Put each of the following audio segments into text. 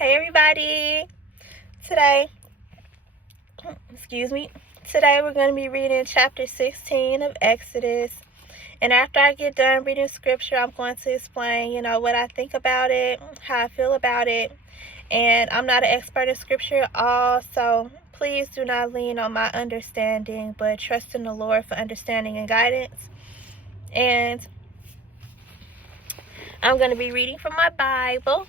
Hey everybody! Today, today we're going to be reading chapter 16 of Exodus. And after I get done reading scripture, I'm going to explain, what I think about it, how I feel about it. And I'm not an expert in scripture at all, so please do not lean on my understanding, but trust in the Lord for understanding and guidance. And I'm going to be reading from my Bible.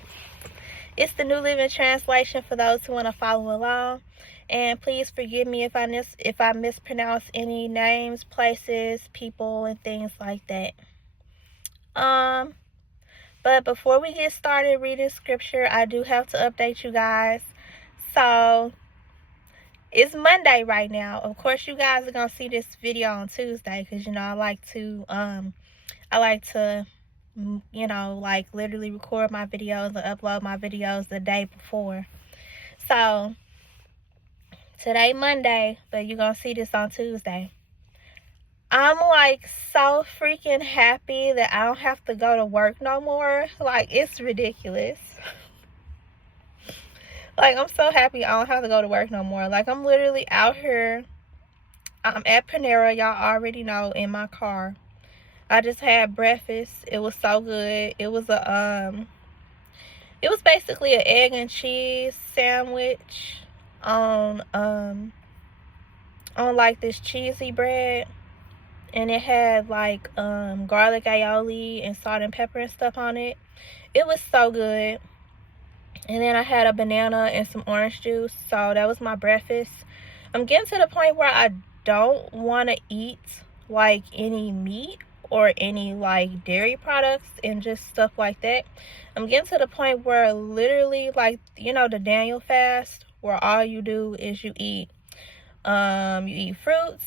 It's the New Living Translation for those who want to follow along. And please forgive me if I mispronounce any names, places, people, and things like that. But before we get started reading scripture, I do have to update you guys. So it's Monday right now. Of course, you guys are gonna see this video on Tuesday because I like to literally record my videos and upload my videos the day before. So today Monday, but you're gonna see this on Tuesday. I'm so freaking happy that I don't have to go to work no more. It's ridiculous. I'm so happy I don't have to go to work no more. I'm literally out here. I'm at Panera, y'all already know, in my car. I just had breakfast. It was so good. It was basically an egg and cheese sandwich on this cheesy bread, and it had garlic aioli and salt and pepper and stuff on it. It was so good. And then I had a banana and some orange juice. So that was my breakfast. I'm getting to the point where I don't want to eat any meat or any dairy products and just stuff like that. I'm getting to the point where literally the Daniel fast, where all you do is you eat fruits,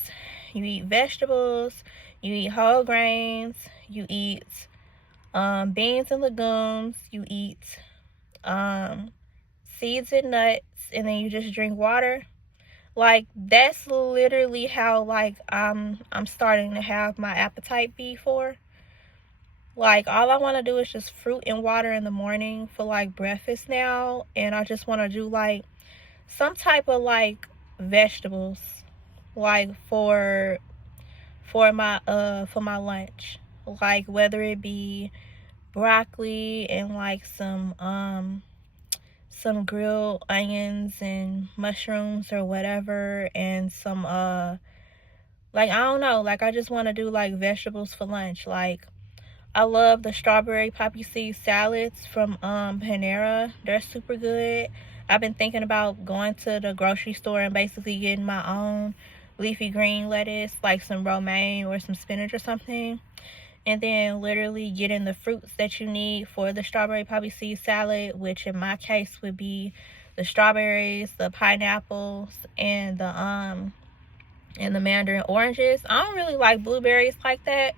you eat vegetables, you eat whole grains, you eat beans and legumes, you eat seeds and nuts, and then you just drink water. That's literally how I'm starting to have my appetite be for. All I want to do is just fruit and water in the morning for breakfast now, and I just want to do some type of vegetables for my lunch, whether it be broccoli and some grilled onions and mushrooms or whatever, and some I don't know, I just want to do vegetables for lunch. I love the strawberry poppy seed salads from Panera. They're super good. I've been thinking about going to the grocery store and basically getting my own leafy green lettuce, some romaine or some spinach or something, and then literally getting the fruits that you need for the strawberry poppy seed salad, which in my case would be the strawberries, the pineapples, and the mandarin oranges. I don't really like blueberries like that.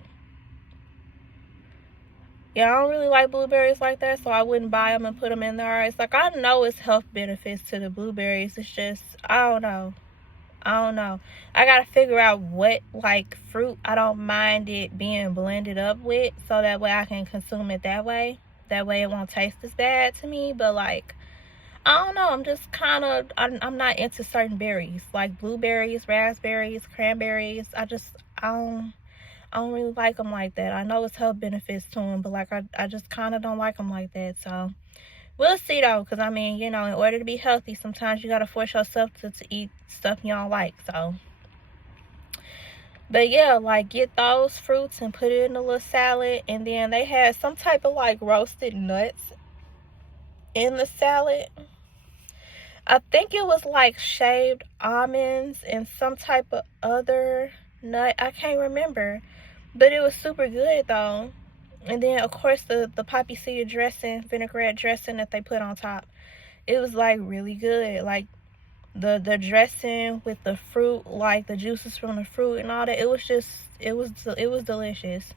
Yeah, I don't really like blueberries like that, so I wouldn't buy them and put them in there. It's I know it's health benefits to the blueberries. It's just, I don't know. I gotta figure out what fruit I don't mind it being blended up with, so that way I can consume it that way. That way it won't taste as bad to me. But I don't know. I'm just I'm not into certain berries, blueberries, raspberries, cranberries. I don't really like them like that. I know it's health benefits to them, but I just don't like them like that. So we'll see though, because in order to be healthy, sometimes you gotta force yourself to eat stuff you don't like. So, but yeah, get those fruits and put it in a little salad. And then they had some type of roasted nuts in the salad. I think it was shaved almonds and some type of other nut. I can't remember, but it was super good though. And then of course the poppy seed dressing, vinaigrette dressing that they put on top, it was really good. The dressing with the fruit, the juices from the fruit and all that, it was delicious.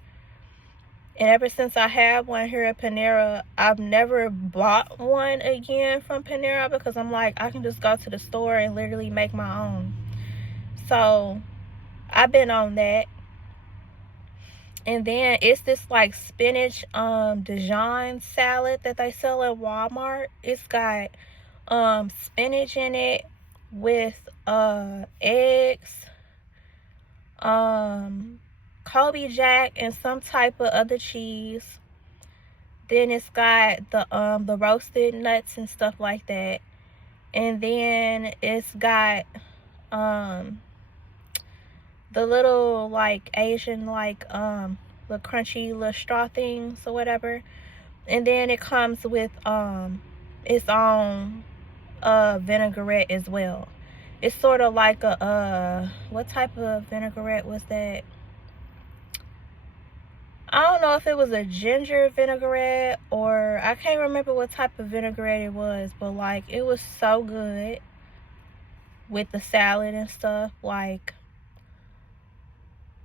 And ever since I had one here at Panera, I've never bought one again from Panera, because I'm I can just go to the store and literally make my own. So I've been on that. And then it's this like spinach Dijon salad that they sell at Walmart. It's got spinach in it with eggs, Kobe Jack, and some type of other cheese. Then it's got the roasted nuts and stuff like that. And then it's got the little like Asian like the crunchy little straw things or whatever. And then it comes with its own vinaigrette as well. It's sort of like a what type of vinaigrette was that? I don't know if it was a ginger vinaigrette, or I can't remember what type of vinaigrette it was, but like it was so good with the salad and stuff. Like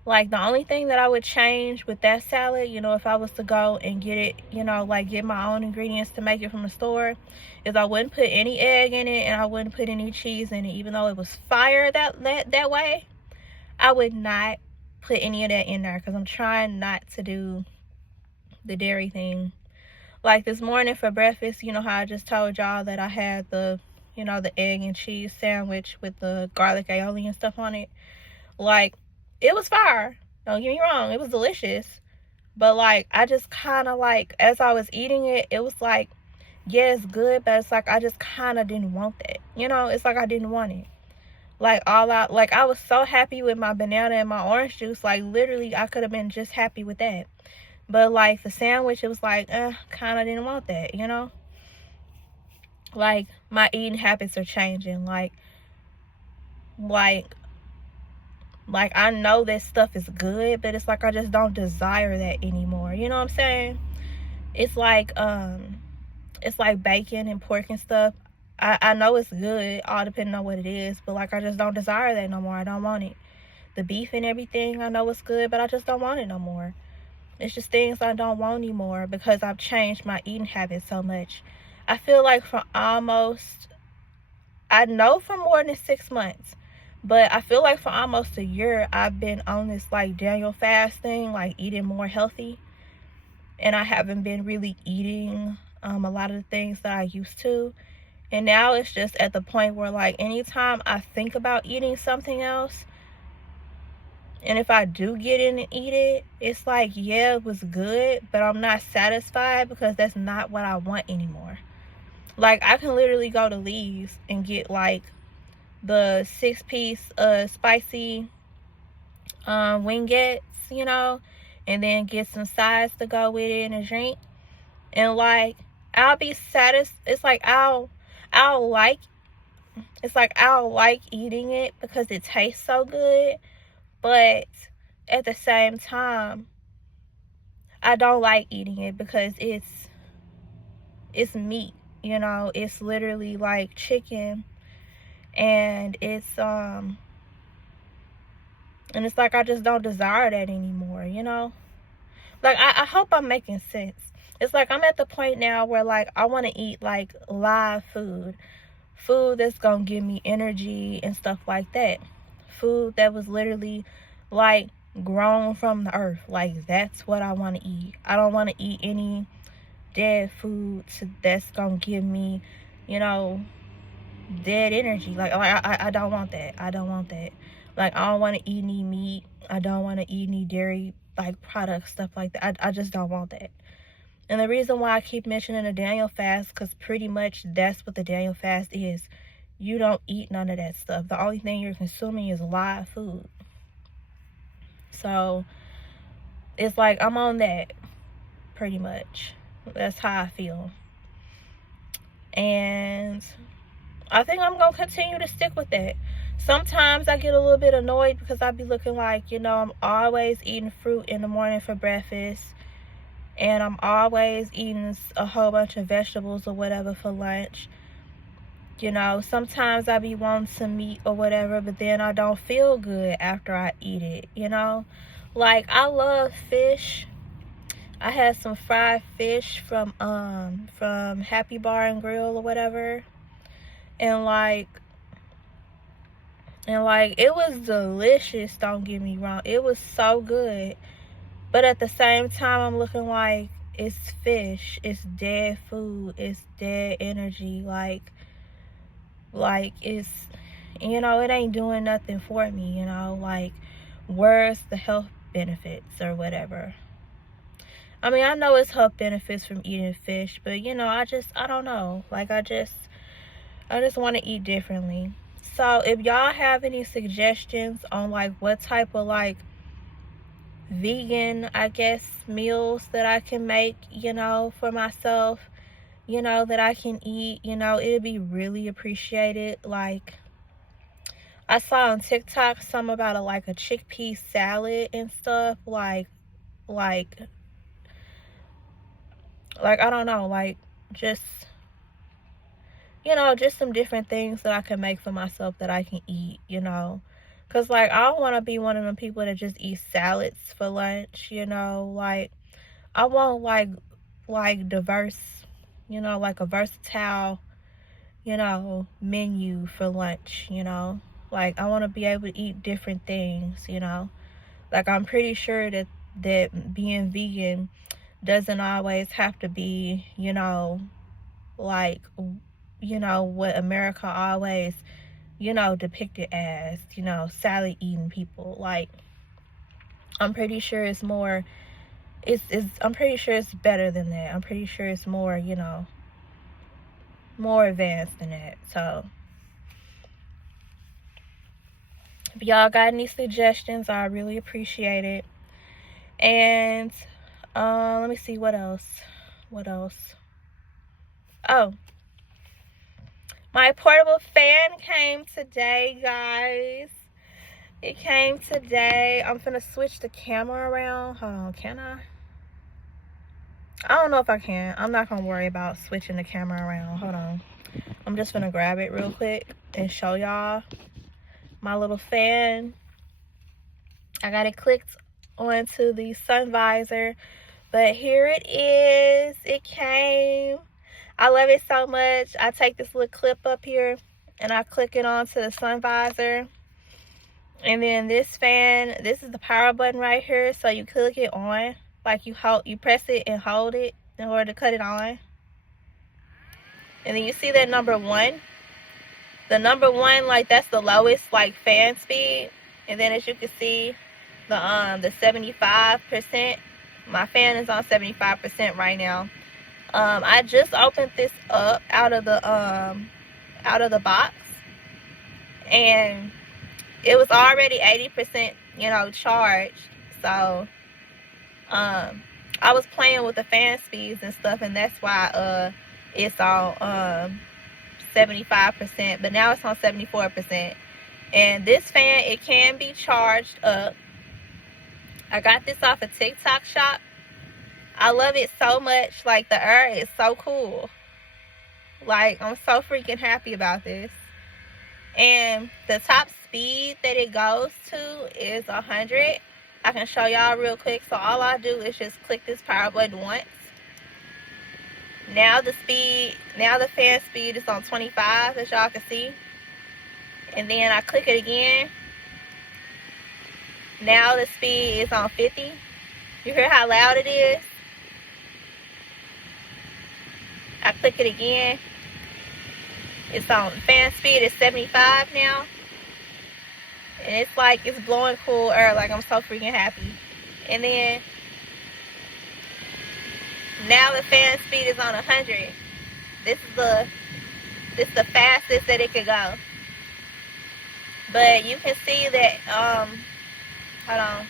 the only thing that I would change with that salad, you know, if I was to go and get it, you know, like get my own ingredients to make it from the store, is I wouldn't put any egg in it, and I wouldn't put any cheese in it. Even though it was fire that way, I would not put any of that in there, because I'm trying not to do the dairy thing. Like this morning for breakfast, you know how I just told y'all that I had the, you know, the egg and cheese sandwich with the garlic aioli and stuff on it. Like, it was fire, don't get me wrong, it was delicious, but like I just kind of like, as I was eating it, it was like, yeah, it's good, but it's like I just kind of didn't want that, you know. It's like I didn't want it. Like I was so happy with my banana and my orange juice, like literally I could have been just happy with that. But like the sandwich, it was like kind of didn't want that, you know. Like my eating habits are changing. Like I know that stuff is good, but it's like I just don't desire that anymore. You know what I'm saying? It's like bacon and pork and stuff. I know it's good, all depending on what it is, but like I just don't desire that no more. I don't want it. The beef and everything, I know it's good, but I just don't want it no more. It's just things I don't want anymore because I've changed my eating habits so much. I feel like for more than 6 months, but I feel like for almost a year, I've been on this like Daniel fast thing, like eating more healthy. And I haven't been really eating a lot of the things that I used to. And now it's just at the point where like anytime I think about eating something else, and if I do get in and eat it, it's like, yeah, it was good, but I'm not satisfied because that's not what I want anymore. Like I can literally go to Lee's and get like the 6-piece spicy wingettes, you know, and then get some sides to go with it and a drink, and like I'll be satisfied. It's like I'll like eating it because it tastes so good, but at the same time I don't like eating it because it's meat, you know. It's literally like chicken, and it's like I just don't desire that anymore, you know. Like I hope I'm making sense. It's like I'm at the point now where like I want to eat like live food that's gonna give me energy and stuff like that. Food that was literally like grown from the earth. Like that's what I want to eat. I don't want to eat any dead food that's gonna give me, you know, dead energy. Like I don't want that. I don't want that. Like I don't want to eat any meat. I don't want to eat any dairy like products, stuff like that. I just don't want that. And the reason why I keep mentioning the Daniel fast, because pretty much that's what the Daniel fast is. You don't eat none of that stuff. The only thing you're consuming is live food. So it's like I'm on that pretty much. That's how I feel. And I think I'm going to continue to stick with that. Sometimes I get a little bit annoyed because I be looking like, you know, I'm always eating fruit in the morning for breakfast. And I'm always eating a whole bunch of vegetables or whatever for lunch. You know, sometimes I be wanting some meat or whatever, but then I don't feel good after I eat it, you know. Like, I love fish. I had some fried fish from Happy Bar and Grill or whatever. And like, it was delicious, don't get me wrong. It was so good. But at the same time, I'm looking like it's fish, it's dead food, it's dead energy. Like it's, you know, it ain't doing nothing for me, you know. Like, where's the health benefits or whatever? I mean, I know it's health benefits from eating fish, but you know, I don't know. Like, I just want to eat differently. So if y'all have any suggestions on like what type of like vegan, I guess, meals that I can make, you know, for myself, you know, that I can eat, you know, it'd be really appreciated. Like, I saw on TikTok some about like a chickpea salad and stuff. Like I don't know, like, just, you know, just some different things that I can make for myself that I can eat, you know. Because, like, I don't want to be one of them people that just eat salads for lunch, you know. Like, I want, like diverse, you know, like a versatile, you know, menu for lunch, you know. Like, I want to be able to eat different things, you know. Like, I'm pretty sure that being vegan doesn't always have to be, you know, like, you know, what America always, you know, depicted as, you know, salad eating people. Like, I'm pretty sure it's more, I'm pretty sure it's better than that. I'm pretty sure it's more, you know, more advanced than that. So if y'all got any suggestions, I really appreciate it. And let me see, what else. Oh, my portable fan came today, guys. It came today. I'm gonna switch the camera around. Hold on, can I don't know if I can. I'm not gonna worry about switching the camera around. Hold on, I'm just gonna grab it real quick and show y'all my little fan. I got it clicked onto the sun visor, but here it is. It came. I love it so much. I take this little clip up here and I click it onto the sun visor, and then this fan, this is the power button right here. So you click it on, like you press it and hold it in order to cut it on. And then you see that number 1. The number 1, like, that's the lowest like fan speed. And then as you can see, the 75%. My fan is on 75% right now. I just opened this up out of the box, and it was already 80%, you know, charged. So I was playing with the fan speeds and stuff, and that's why it's on 75%, but now it's on 74%. And this fan, it can be charged up. I got this off a TikTok shop. I love it so much. Like, the air is so cool. Like, I'm so freaking happy about this. And the top speed that it goes to is 100. I can show y'all real quick. So all I do is just click this power button once. Now the fan speed is on 25, as y'all can see. And then I click it again. Now the speed is on 50. You hear how loud it is? I click it again. It's on, fan speed is 75 now. And it's like, it's blowing cool air. Like, I'm so freaking happy. And then now the fan speed is on 100. This is the fastest that it could go. But you can see that, hold on.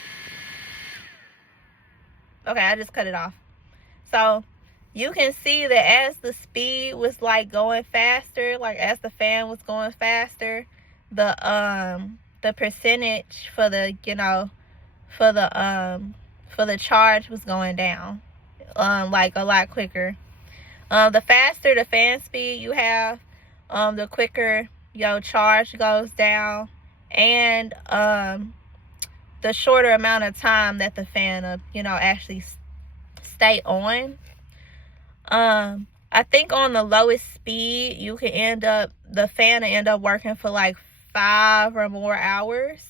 Okay, I just cut it off. So you can see that as the speed was like going faster, like as the fan was going faster, the percentage for the, you know, for the charge was going down, like a lot quicker. The faster the fan speed you have, the quicker your charge goes down, and the shorter amount of time that the fan you know, actually stay on. I think on the lowest speed, you can the fan will end up working for like 5 or more hours.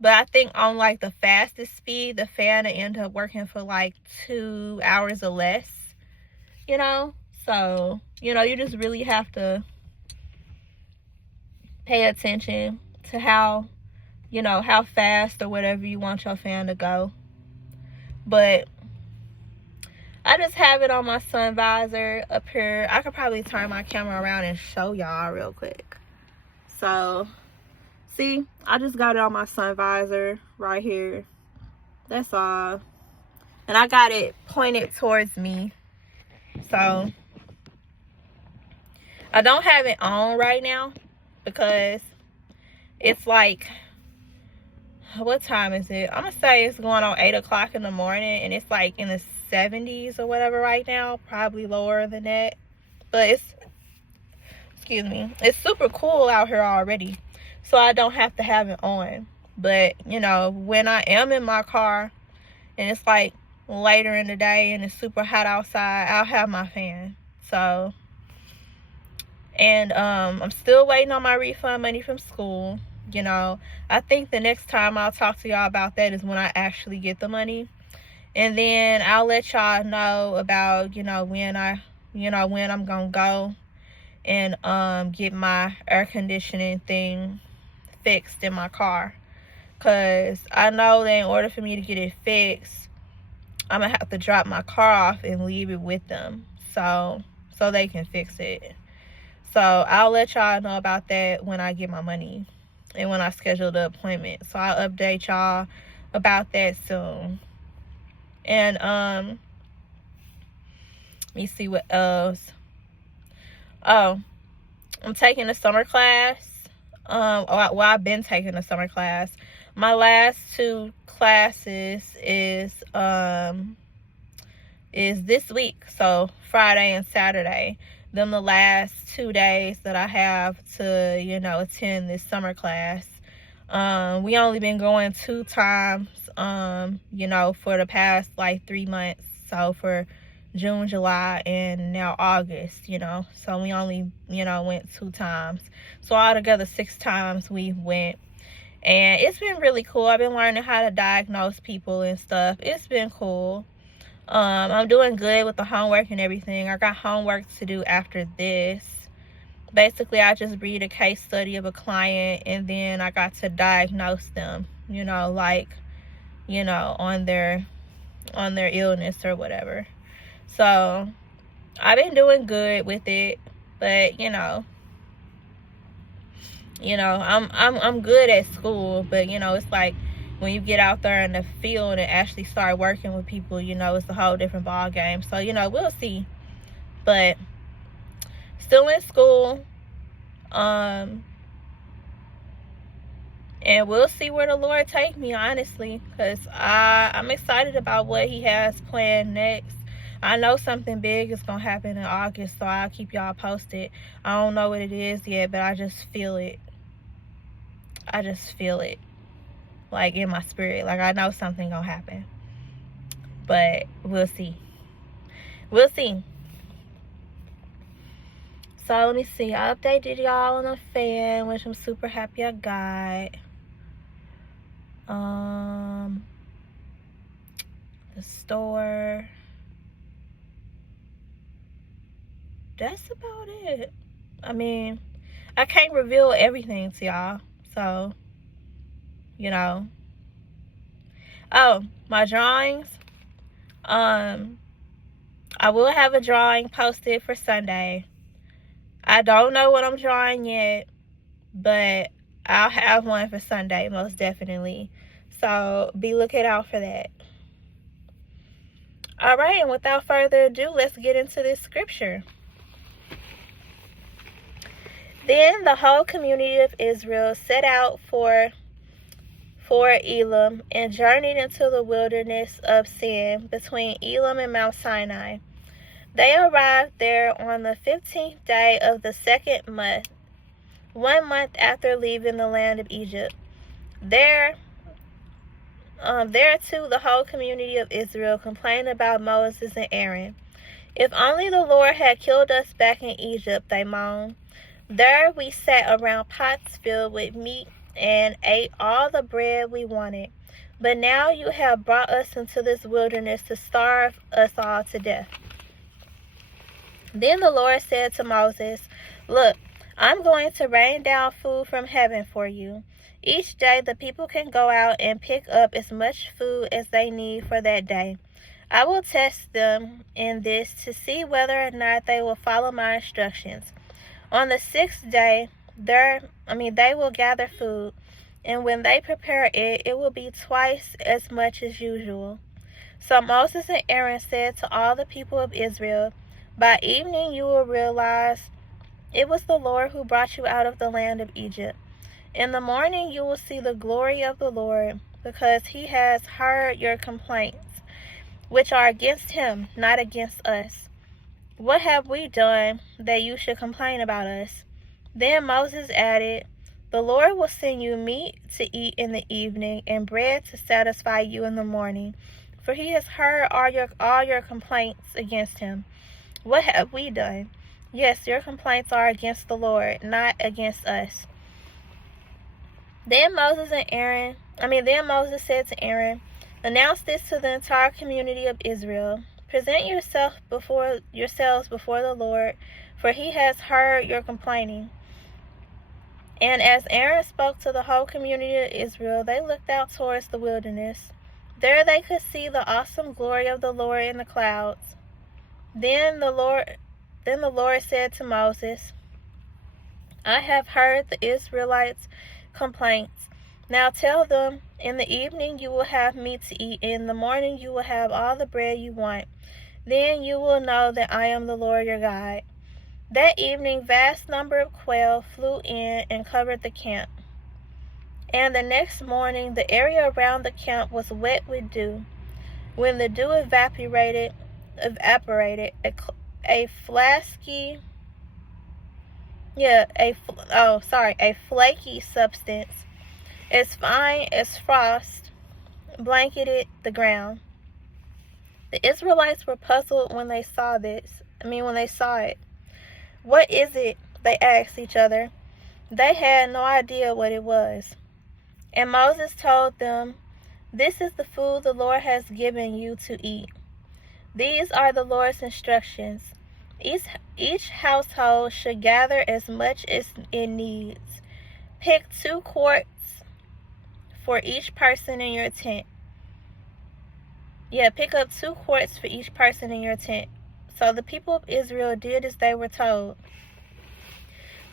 But I think on like the fastest speed, the fan will end up working for like 2 hours or less, you know? So, you know, you just really have to pay attention to how, you know, how fast or whatever you want your fan to go. But I just have it on my sun visor up here. I could probably turn my camera around and show y'all real quick. So, see, I just got it on my sun visor right here. That's all. And I got it pointed towards me. So, I don't have it on right now because it's like, what time is it? I'm going to say it's going on 8 o'clock in the morning, and it's like in the 70s or whatever right now. Probably lower than that. But it's, excuse me, it's super cool out here already. So I don't have to have it on. But, you know, when I am in my car and it's like later in the day and it's super hot outside, I'll have my fan. So, and I'm still waiting on my refund money from school. You know, I think the next time I'll talk to y'all about that is when I actually get the money. And then I'll let y'all know about, you know, when I'm gonna go and get my air conditioning thing fixed in my car. Because I know that in order for me to get it fixed, I'm gonna have to drop my car off and leave it with them so they can fix it. So I'll let y'all know about that when I get my money and when I schedule the appointment. So I'll update y'all about that soon. And let me see what else. Oh, I'm taking a summer class. Well, I've been taking a summer class. My last 2 classes is this week, so Friday and Saturday. Them the last 2 days that I have to, you know, attend this summer class. We only been going 2 times, you know, for the past like 3 months. So for June, July, and now August, you know. So we only, you know, went 2 times. So altogether 6 times we went. And it's been really cool. I've been learning how to diagnose people and stuff. It's been cool. I'm doing good with the homework and everything. I got homework to do after this. Basically, I just read a case study of a client, and then I got to diagnose them, you know, like, you know, on their illness or whatever. So I've been doing good with it, but you know, I'm good at school, but you know, it's like when you get out there in the field and actually start working with people, you know, it's a whole different ball game. So, you know, we'll see. But still in school. And we'll see where the Lord take me, honestly, because I'm excited about what he has planned next. I know something big is going to happen in August, so I'll keep y'all posted. I don't know what it is yet, but I just feel it. I just feel it. Like in my spirit. Like I know something going to happen. But we'll see. We'll see. So let me see. I updated y'all on the fan, which I'm super happy I got. The store. That's about it. I mean, I can't reveal everything to y'all. So, you know. Oh, my drawings. I will have a drawing posted for Sunday. I don't know what I'm drawing yet, but I'll have one for Sunday, most definitely. So be looking out for that. All right, and without further ado, let's get into this scripture. Then the whole community of Israel set out for Elim and journeyed into the wilderness of Sin between Elim and Mount Sinai. They arrived there on the 15th day of the 2nd month, 1 month after leaving the land of Egypt. There too the whole community of Israel complained about Moses and Aaron. If only the Lord had killed us back in Egypt, they moaned. There we sat around pots filled with meat and ate all the bread we wanted. But now you have brought us into this wilderness to starve us all to death." Then the Lord said to Moses, "Look, I'm going to rain down food from heaven for you. Each day the people can go out and pick up as much food as they need for that day. I will test them in this to see whether or not they will follow my instructions. On the sixth day, they will gather food, and when they prepare it, it will be twice as much as usual." So Moses and Aaron said to all the people of Israel, "By evening you will realize it was the Lord who brought you out of the land of Egypt. In the morning you will see the glory of the Lord, because he has heard your complaints, which are against him, not against us. What have we done that you should complain about us?" Then Moses added, "The Lord will send you meat to eat in the evening and bread to satisfy you in the morning, for he has heard all your complaints against him. What have we done? Yes, your complaints are against the Lord, not against us." Then Moses said to Aaron, "Announce this to the entire community of Israel. Present yourselves before the Lord, for he has heard your complaining." And as Aaron spoke to the whole community of Israel, they looked out towards the wilderness. There they could see the awesome glory of the Lord in the clouds. Then the Lord said to Moses, "I have heard the Israelites' complaints. Now tell them, in the evening you will have meat to eat, in the morning you will have all the bread you want. Then you will know that I am the Lord your God." That evening vast number of quail flew in and covered the camp. And the next morning the area around the camp was wet with dew. When the dew evaporated, a flaky substance as fine as frost blanketed the ground. The Israelites were puzzled when they saw it. "What is it?" they asked each other. They had no idea what it was. And Moses told them, "This is the food the Lord has given you to eat. These are the Lord's instructions. Each household should gather as much as it needs. Pick 2 quarts for each person in your tent." Pick up 2 quarts for each person in your tent. So the people of Israel did as they were told.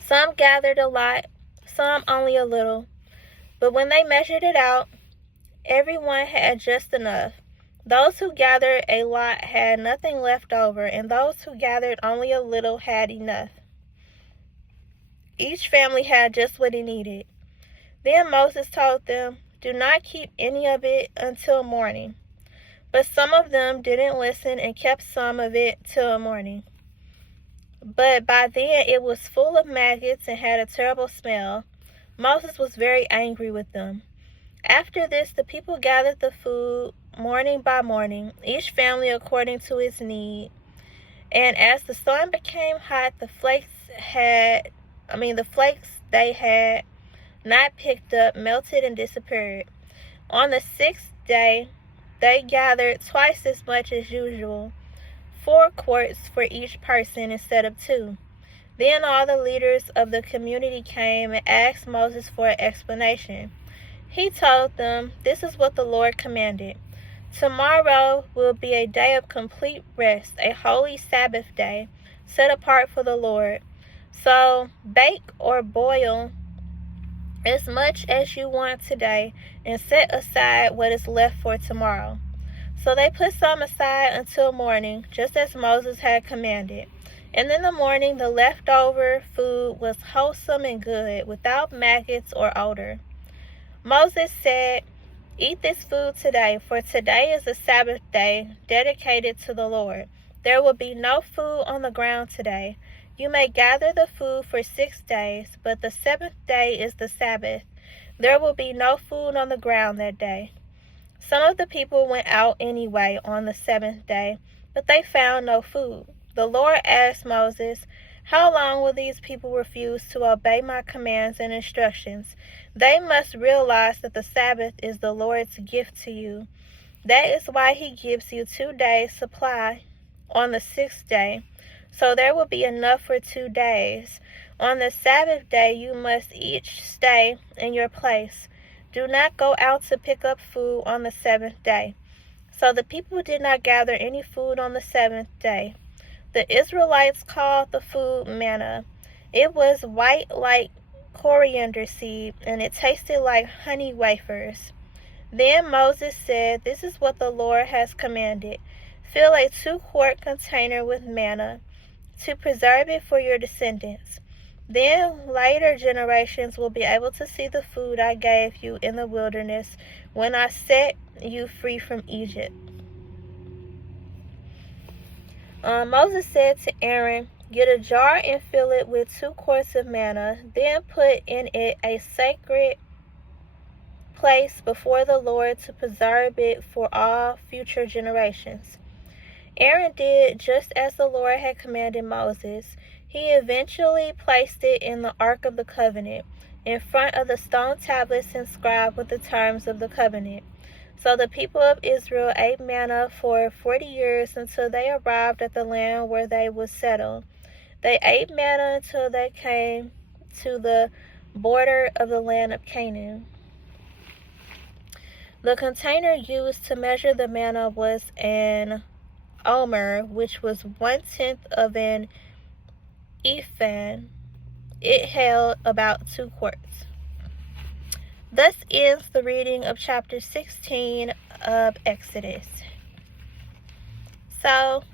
Some gathered a lot, some only a little. But when they measured it out, everyone had just enough. Those who gathered a lot had nothing left over, and those who gathered only a little had enough. Each family had just what it needed. Then Moses told them, "Do not keep any of it until morning." But some of them didn't listen and kept some of it till morning. But by then it was full of maggots and had a terrible smell. Moses was very angry with them. After this, the people gathered the food morning by morning, each family according to its need. And as the sun became hot, the flakes they had not picked up melted and disappeared. On the 6th day, they gathered twice as much as usual, 4 quarts for each person instead of 2. Then all the leaders of the community came and asked Moses for an explanation. He told them, "This is what the Lord commanded. Tomorrow will be a day of complete rest, a holy Sabbath day, set apart for the Lord. So bake or boil as much as you want today, and set aside what is left for tomorrow." So they put some aside until morning, just as Moses had commanded. And in the morning the leftover food was wholesome and good, without maggots or odor. Moses said, "Eat this food today, for today is a Sabbath day dedicated to the Lord. There will be no food on the ground today. You may gather the food for 6 days, but the 7th day is the Sabbath. There will be no food on the ground that day." Some of the people went out anyway on the 7th day, but they found no food. The Lord asked Moses, How long will these people refuse to obey my commands and instructions? They must realize that the Sabbath is the Lord's gift to you. That is why he gives you 2 days' supply on the 6th day, so there will be enough for 2 days. On the Sabbath day, you must each stay in your place. Do not go out to pick up food on the 7th day. So the people did not gather any food on the 7th day. The Israelites called the food manna. It was white like coriander seed, and it tasted like honey wafers. Then Moses said, "This is what the Lord has commanded. Fill a 2-quart container with manna to preserve it for your descendants. Then later generations will be able to see the food I gave you in the wilderness when I set you free from Egypt." Moses said to Aaron, "Get a jar and fill it with 2 quarts of manna. Then put in it a sacred place before the Lord to preserve it for all future generations." Aaron did just as the Lord had commanded Moses. He eventually placed it in the Ark of the Covenant, in front of the stone tablets inscribed with the terms of the covenant. So the people of Israel ate manna for 40 years until they arrived at the land where they would settle. They ate manna until they came to the border of the land of Canaan. The container used to measure the manna was an omer, which was 1/10 of an ephah. It held about 2 quarts. Thus ends the reading of chapter 16 of Exodus. So,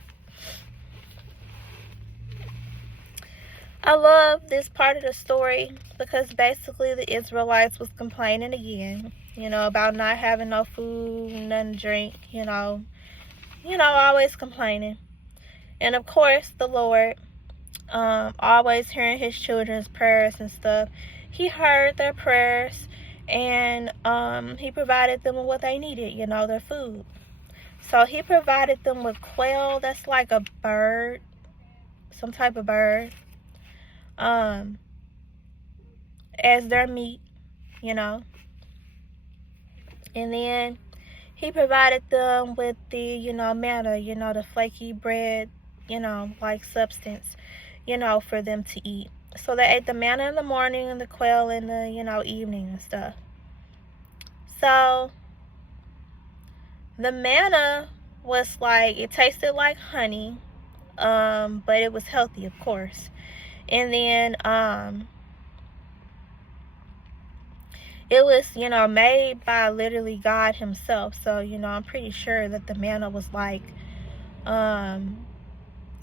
I love this part of the story because basically the Israelites was complaining again, about not having no food, nothing to drink, always complaining. And of course, the Lord, always hearing his children's prayers and stuff, he heard their prayers, and he provided them with what they needed, their food. So he provided them with quail, that's like a bird, some type of bird, as their meat, And then he provided them with the, manna, the flaky bread, like substance, for them to eat. So they ate the manna in the morning and the quail in the, evening and stuff. So the manna was it tasted like honey, but it was healthy, of course. And then it was, made by literally God himself. So, I'm pretty sure that the manna was I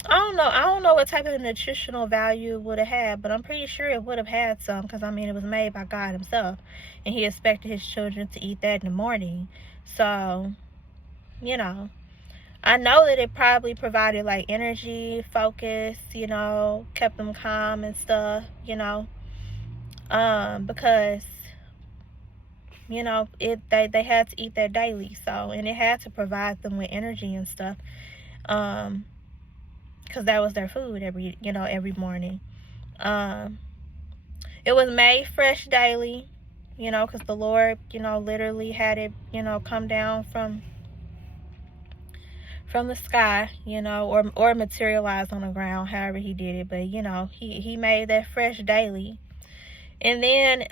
don't know what type of nutritional value it would have had, but I'm pretty sure it would have had some, because it was made by God himself, and he expected his children to eat that in the morning. So, I know that it probably provided energy, focus, kept them calm and stuff, because they had to eat that daily. So, and it had to provide them with energy and stuff, because that was their food every morning. It was made fresh daily, because the Lord, literally had it, come down from the sky, or materialize on the ground, however he did it. But he made that fresh daily. And then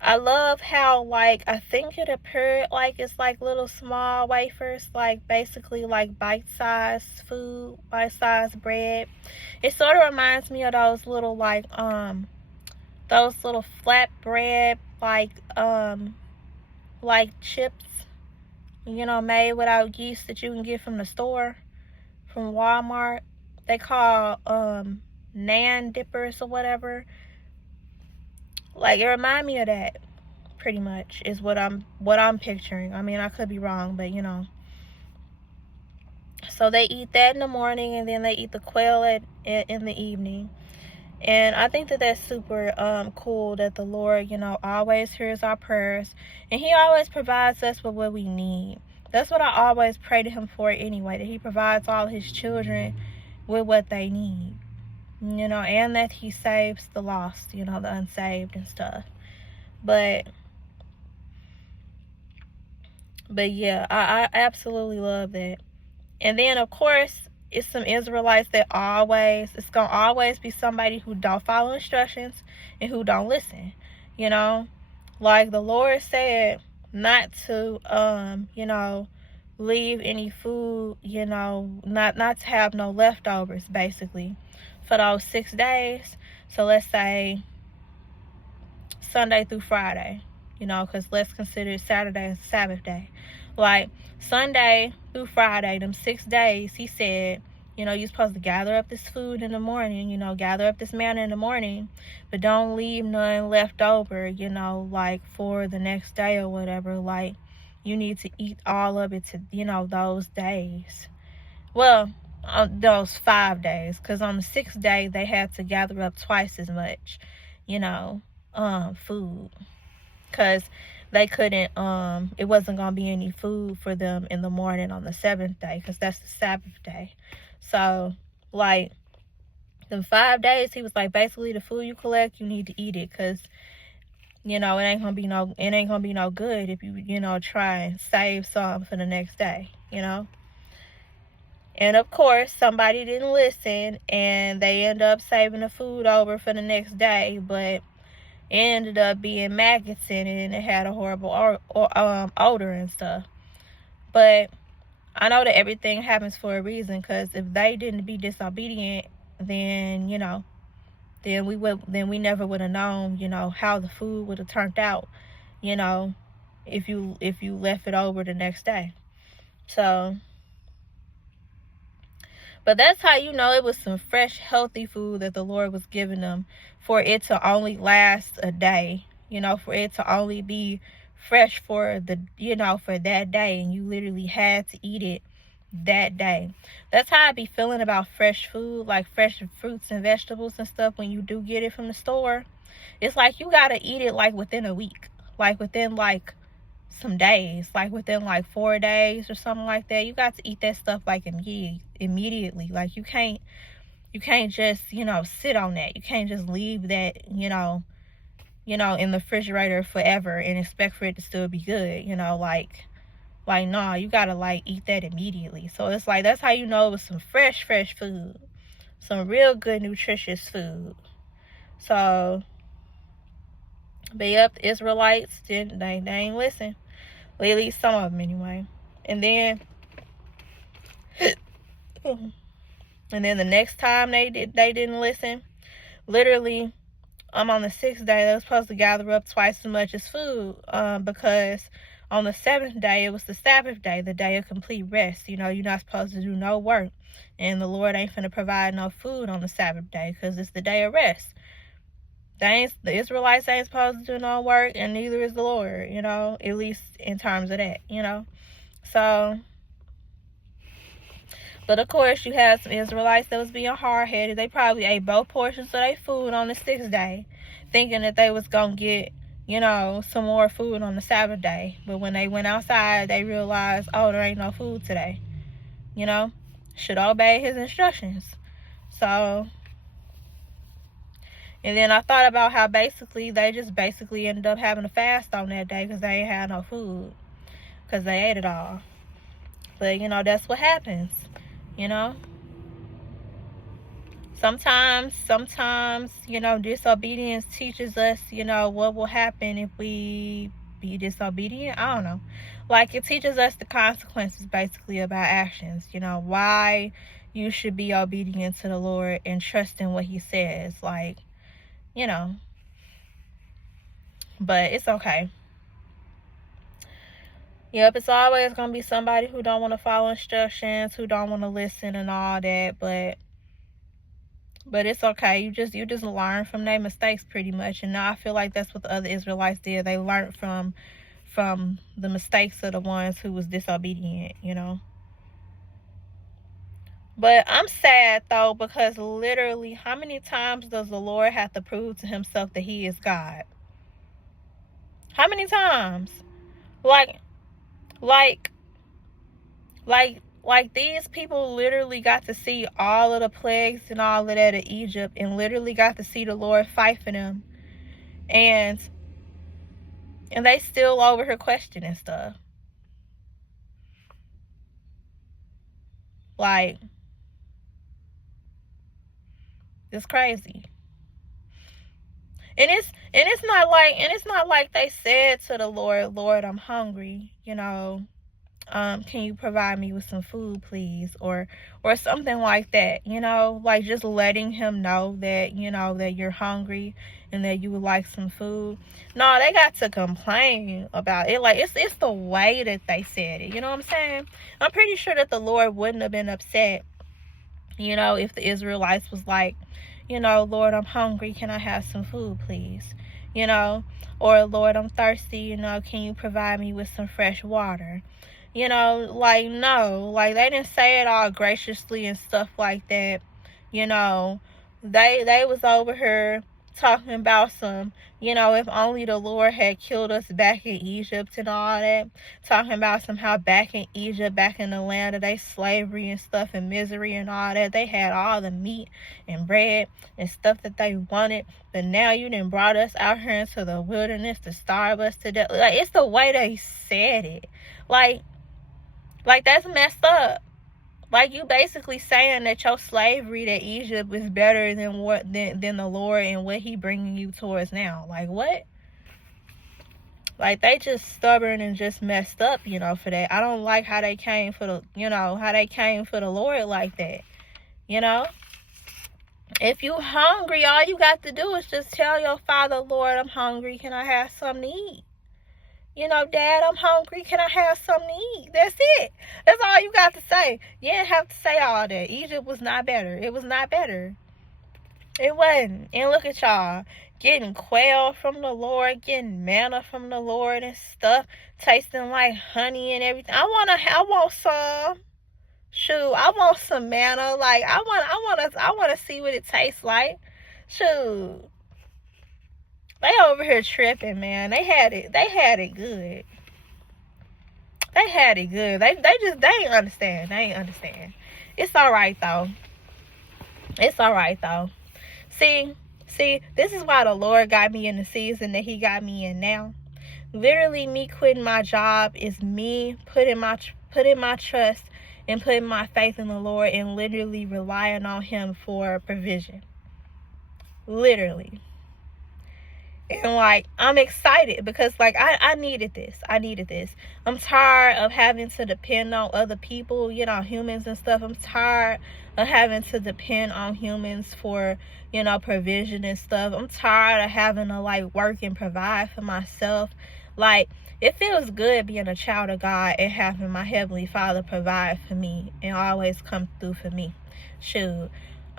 I love how I think it appeared it's little small wafers, basically bite-sized food, bite-sized bread. It sort of reminds me of those little those little flat bread chips, made without yeast, that you can get from the store, from Walmart. They call nan dippers or whatever. It remind me of that, pretty much, is what I'm picturing. I could be wrong, but so they eat that in the morning, and then they eat the quail in the evening. And I think that that's super cool, that the Lord, always hears our prayers, and he always provides us with what we need. That's what I always pray to him for anyway, that he provides all his children with what they need, you know, and that he saves the lost, you know, the unsaved and stuff. But yeah, I absolutely love that. And then, of course, it's some Israelites that it's going to always be somebody who don't follow instructions and who don't listen, you know. Like the Lord said not to, you know, leave any food, you know, not to have no leftovers, basically, for those 6 days. So let's say Sunday through Friday, you know, because let's consider Saturday as Sabbath day. Like Sunday through Friday, them 6 days, he said, you know, you're supposed to gather up this food in the morning, you know, gather up this manna in the morning, but don't leave none left over, you know, like for the next day or whatever. Like, you need to eat all of it to, you know, those days. Well, on those 5 days, because on the 6th day, they had to gather up twice as much, you know, food, because they couldn't, it wasn't gonna be any food for them in the morning on the 7th day, because that's the Sabbath day. So like the 5 days, he was like, basically the food you collect, you need to eat it, because you know, it ain't gonna be no good if you know, try and save some for the next day, you know. And of course, somebody didn't listen, and they end up saving the food over for the next day, but it ended up being maggots in it, and it had a horrible odor and stuff. But I know that everything happens for a reason, because if they didn't be disobedient, then, you know, then we never would have known, you know, how the food would have turned out, you know, if you left it over the next day. So, but that's how you know it was some fresh, healthy food that the Lord was giving them, for it to only last a day, you know, for it to only be fresh for the, you know, for that day, and you literally had to eat it that day. That's how I be feeling about fresh food, like fresh fruits and vegetables and stuff. When you do get it from the store, it's like you gotta eat it like within a week, like within like some days, like within like 4 days or something like that. You got to eat that stuff like immediately. Like you can't just, you know, sit on that. You can't just leave that, you know, in the refrigerator forever and expect for it to still be good, you know. Like nah, you gotta like eat that immediately. So it's like, that's how you know it was some fresh food, some real good nutritious food. So, but yep, the Israelites didn't, they ain't listen. Well, at least some of them anyway. And then the next time they didn't listen, literally, on the 6th day, they were supposed to gather up twice as much as food, because on the 7th day, it was the Sabbath day, the day of complete rest. You know, you're not supposed to do no work, and the Lord ain't finna provide no food on the Sabbath day, because it's the day of rest. The Israelites ain't supposed to do no work, and neither is the Lord, you know, at least in terms of that, you know. So, but of course, you had some Israelites that was being hard-headed. They probably ate both portions of their food on the 6th day, thinking that they was gonna get, you know, some more food on the Sabbath day. But when they went outside, they realized, oh, there ain't no food today, you know. Should obey his instructions. So, and then I thought about how they just ended up having a fast on that day, because they ain't had no food, because they ate it all. But, you know, that's what happens, you know. Sometimes, you know, disobedience teaches us, you know, what will happen if we be disobedient. I don't know. Like, it teaches us the consequences, basically, of our actions. You know, why you should be obedient to the Lord and trust in what he says. Like, you know. But it's okay. Yep, it's always going to be somebody who don't want to follow instructions, who don't want to listen and all that. But it's okay. You just learn from their mistakes, pretty much. And now I feel like that's what the other Israelites did. They learned from the mistakes of the ones who was disobedient, you know. But I'm sad, though, because literally, how many times does the Lord have to prove to himself that he is God? How many times? Like Like these people literally got to see all of the plagues and all of that in Egypt, and literally got to see the Lord fight for them. And they still over here questioning stuff. Like, it's crazy. And it's not like they said to the Lord, Lord, I'm hungry, can you provide me with some food, please? Or something like that, like just letting him know that, that you're hungry and that you would like some food. No, they got to complain about it. Like, it's the way that they said it. You know what I'm saying? I'm pretty sure that the Lord wouldn't have been upset, if the Israelites was like, Lord, I'm hungry. Can I have some food, please? Or Lord, I'm thirsty. Can you provide me with some fresh water? Like, no, like they didn't say it all graciously and stuff like that. They was over here talking about some, if only the Lord had killed us back in Egypt and all that. Talking about somehow back in Egypt, back in the land of their slavery and stuff and misery and all that, they had all the meat and bread and stuff that they wanted. But now you done brought us out here into the wilderness to starve us to death. Like, it's the way they said it. Like that's messed up. Like, you basically saying that your slavery to Egypt is better than the Lord and what he bringing you towards now. Like, what? Like, they just stubborn and just messed up, for that. I don't like how they came for the Lord like that. If you hungry, all you got to do is just tell your father, Lord, I'm hungry. Can I have something to eat? Dad, I'm hungry. Can I have something to eat? That's it. That's all you got to say. You didn't have to say all that. Egypt was not better. It was not better. It wasn't. And look at y'all. Getting quail from the Lord. Getting manna from the Lord and stuff. Tasting like honey and everything. I want some. Shoot, I want some manna. Like, I want to see what it tastes like. Shoot. They over here tripping, man. They had it good. They had it good. They ain't understand. They ain't understand. It's alright though. It's alright though. See, this is why the Lord got me in the season that he got me in now. Literally, me quitting my job is me putting my trust and putting my faith in the Lord and literally relying on him for provision. Literally. And like, I'm excited because like I needed this. I'm tired of having to depend on other people, humans and stuff. I'm tired of having to depend on humans for, provision and stuff. I'm tired of having to like work and provide for myself. Like, it feels good being a child of God and having my Heavenly Father provide for me and always come through for me. Shoot.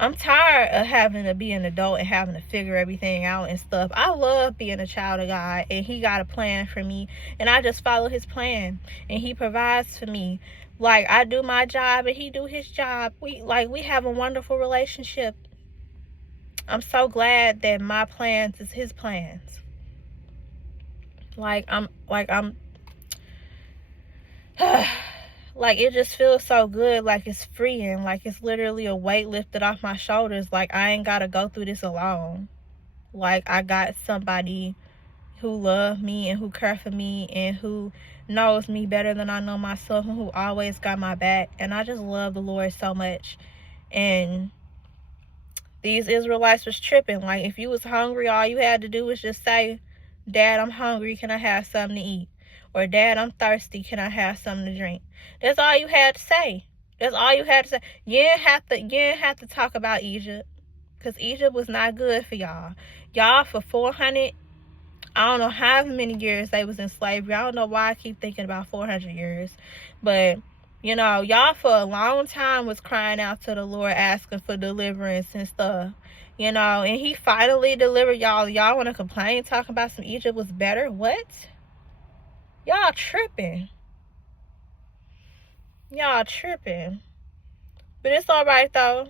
I'm tired of having to be an adult and having to figure everything out and stuff. I love being a child of God, and he got a plan for me, and I just follow his plan, and he provides for me. Like, I do my job and he do his job. We have a wonderful relationship. I'm so glad that my plans is his plans. Like, it just feels so good. Like, it's freeing. Like, it's literally a weight lifted off my shoulders. Like, I ain't got to go through this alone. Like, I got somebody who loves me and who cares for me and who knows me better than I know myself and who always got my back. And I just love the Lord so much. And these Israelites was tripping. Like, if you was hungry, all you had to do was just say, Dad, I'm hungry. Can I have something to eat? Or, Dad, I'm thirsty. Can I have something to drink? That's all you had to say. That's all you had to say. You didn't have to talk about Egypt. Because Egypt was not good for y'all. Y'all, for 400, I don't know how many years they was in slavery. I don't know why I keep thinking about 400 years. But, y'all for a long time was crying out to the Lord, asking for deliverance and stuff. And he finally delivered y'all. Y'all want to complain, talking about some Egypt was better? What? Y'all tripping. Y'all tripping. But it's alright though.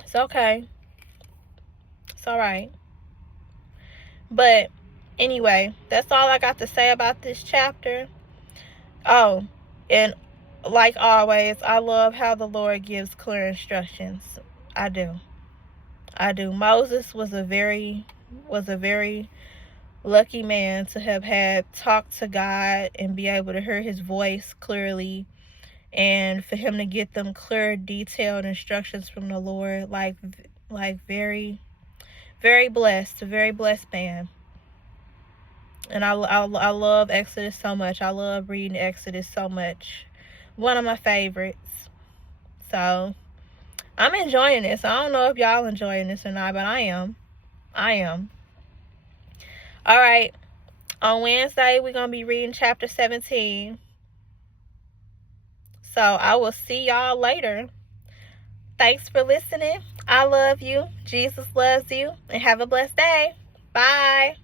It's okay. It's alright. But anyway, that's all I got to say about this chapter. Oh, and like always, I love how the Lord gives clear instructions. I do. Moses was a very lucky man to have had talked to God and be able to hear his voice clearly, and for him to get them clear, detailed instructions from the Lord. Like very, very blessed. A very blessed man. And I love Exodus so much. I love reading Exodus so much. One of my favorites. So I'm enjoying this. I don't know if y'all enjoying this or not, but I am. All right. On Wednesday, we're going to be reading chapter 17. So I will see y'all later. Thanks for listening. I love you. Jesus loves you. And have a blessed day. Bye.